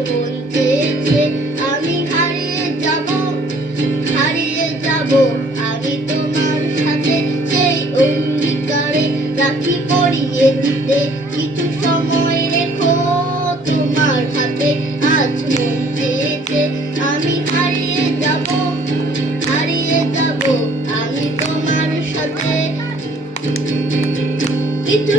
মন চেয়েছে আমি হারিয়ে যাব আমি তোমার সাথে সেই অঙ্গীকারে রাখি পরিয়ে দিতে কিছু সময় রেখো তোমার হাতে আজ মন চেয়েছে আমি হারিয়ে যাব আমি তোমার সাথে কিছু